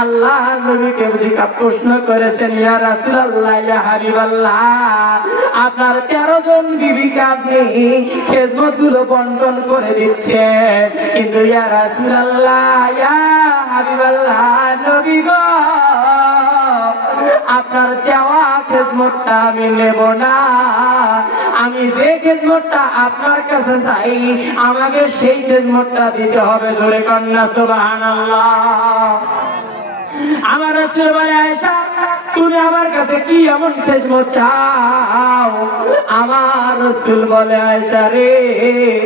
আল্লাহ নবীকে প্রশ্ন করেছেন, ইয়া রাসূলুল্লাহ, ইয়া হাবিবাল্লাহ, আপনার 13 জন বিবিকে আপনি খেদমত গুলো বন্টন করে দিচ্ছে, কিন্তু ইয়া রাসূলুল্লাহ, ইয়া হাবিবাল্লাহ, নবী গো, আপনার দেওয়া খেদমতটা আমি নেব না। আমি যে খেদমতটা আপনার কাছে চাই, আমাকে সেই খেদমতটা দিতে হবে। জোরে কন্যা সুবহানাল্লাহ। আমার রাসূল বলে, আয়েশা, তুমি আমার কাছে কি এমন খেদমত চাও? আমার রাসূল বলে, আয়েশা রে,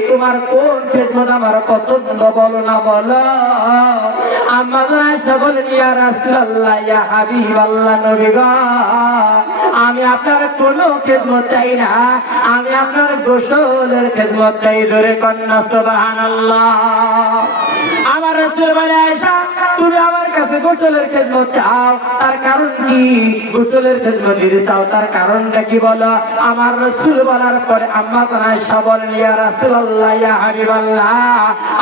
তোমার কোন খেদমত আমার পছন্দ, বলো না, বলো। আমার আয়েশা বলেন, ইয়া রাসূলুল্লাহ, ইয়া হাবিবাল্লাহ, নবী গো, আমি আপনার কোনো খেদমত চাই না, আমি আপনার গোসলের খেদমত চাই। জোরে কন্যা সুবহানাল্লাহ। আমার রাসূল বলে, আয়েশা, তুমি আমার কাছে গোসলের খেদমত চাও, তার কারণ কি? গোসলের খেদমত দিতে চাও, তার কারণটা কি বলো? আমার রাসূল বলার পরে আম্মা আয়েশা বলেন, ইয়া রাসূলুল্লাহ, ইয়া হাবিবাল্লাহ,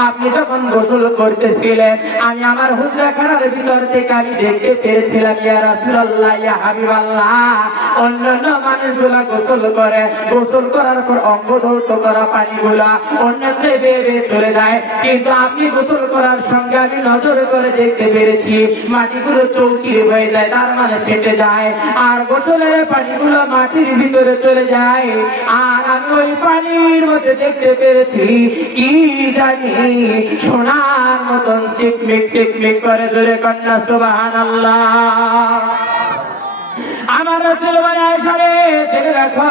আপনি যখন গোসল করতেছিলেন, আমি আমার হুজরাখানার ভিতর থেকে আমি দেখতে পেরেছিলাম, ইয়া রাসূলুল্লাহ, ইয়া হাবিবাল্লাহ, অন্যান্য মানুষগুলা গোসল করে, গোসল করার পর অঙ্গ ধৌত করা পানিগুলা অন্যত্র বেয়ে চলে যায়, কিন্তু আপনি গোসল করার সঙ্গে আমি নজর করে দেখতে পেরেছি মাটিগুলো চৌচির হয়ে যায়, তার মানে ফেটে যায়, আর গোসলের পানিগুলো মাটির ভিতরে চলে যায়, আর আমি ওই পানির মধ্যে দেখতে পেরেছি কি জানি সোনার মতন চিকমিক চিকমিক করে। জোরে কন্যা সুবহানাল্লাহ। আমার রাসূল বলে, আয়েশা রে, দেখে রাখো,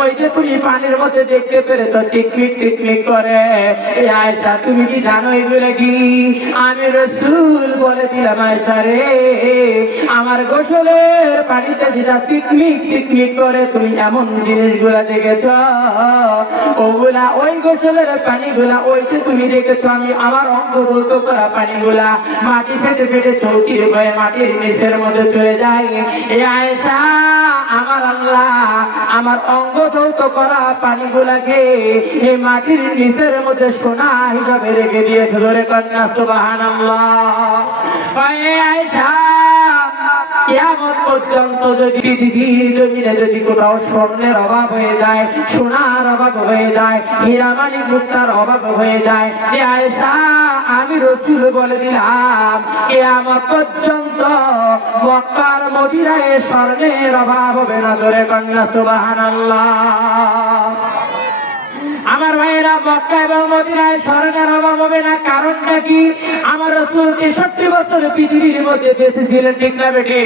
ওই যে তুমি পানির মধ্যে দেখতে পেরেছো চিকমিক চিকমিক করে, এই আয়েশা, তুমি কি জানো এগুলো কি? আমি রাসূল বলে দিলাম, আয়েশা রে, আমার গোসলের পানিতে যেটা চিকমিক চিকমিক করে, তুমি এমন জিনিসগুলা দেখেছো, ওগুলা ওই গোসলের পানিগুলা, ওই যে তুমি দেখেছো আমি আমার অঙ্গ ধৌত করা পানিগুলা মাটি ফেটে ফেটে চৌচির হয়ে মাটির নিচের মধ্যে চলে যায়। এই আয়েশা, আমার আল্লাহ আমার অঙ্গ ধৌত করা পানিগুলাকে এই মাটির নিচের মধ্যে সোনা হিসাবে রেখে দিয়েছে। ধরে কন্যা সুবহানাল্লাহ। আয়েশা, কিয়ামত পর্যন্ত যদি পৃথিবীর জমিনে যদি কোথাও স্বর্ণের অভাব হয়ে যায়, সোনার অভাব হয়ে যায়, হীরা মানিক মুক্তার অভাব হয়ে যায়, যে আয়েশা, আমি রাসূল বলে দিলাম, কিয়ামত পর্যন্ত মক্কার মদিনায় স্বর্ণের অভাব হবে না। জোরে কন্যা সুবহানাল্লাহ। আমার ভাইয়েরা, মক্কা এবং মদিনায় স্বর্ণের অভাব হবে না, কারণটা কি? আমার রাসূল 63 বছর পৃথিবীর মধ্যে বেঁচে ছিলেন, ঠিক না বেঠি?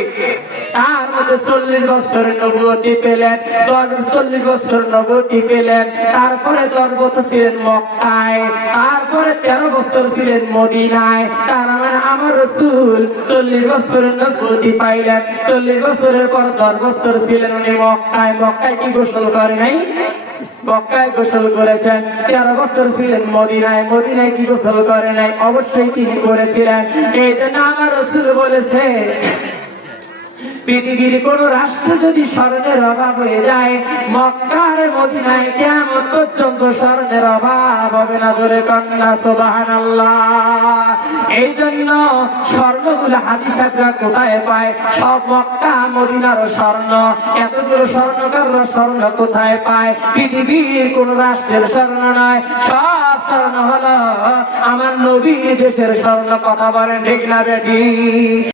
তার মধ্যে 40 বছর নবুয়তি পেলেন, 40 বছর নবুয়তি পেলেন, তারপরে 10 বছর ছিলেন মক্কায়, তারপরে 13 বছর ছিলেন মদিনায়। তার মানে আমার রাসূল 40 বছর নবুয়তি পাইলেন, 40 বছরের পর 10 বছর ছিলেন উনি মক্কায়। মক্কায় কি গোসল করে নাই? মক্কায় গোসল করেছেন। 13 বছর ছিলেন মদিনায়, মদিনায় কি গোসল করে নাই? অবশ্যই তিনি করেছিলেন। এই জন্য আমার রাসূল বলেছে, পৃথিবীর কোন রাষ্ট্র যদি স্বর্ণের অভাব হয়ে যায়, মক্কার মদিনায় কিয়ামত পর্যন্ত স্বর্ণের অভাব হবে না। জোরে কন্যা সুবহানাল্লাহ। এই জন্য স্বর্ণগুলো হাদিসরা কোথায় পায়? সব মক্কা মদিনার স্বর্ণ। এতগুলো স্বর্ণকাররা স্বর্ণ কোথায় পায়? পৃথিবীর কোন রাষ্ট্রের স্বর্ণ নয়, সব স্বর্ণ হলো আমার নবী দেশের স্বর্ণ। কথা বলেন ঠিক না বেটি?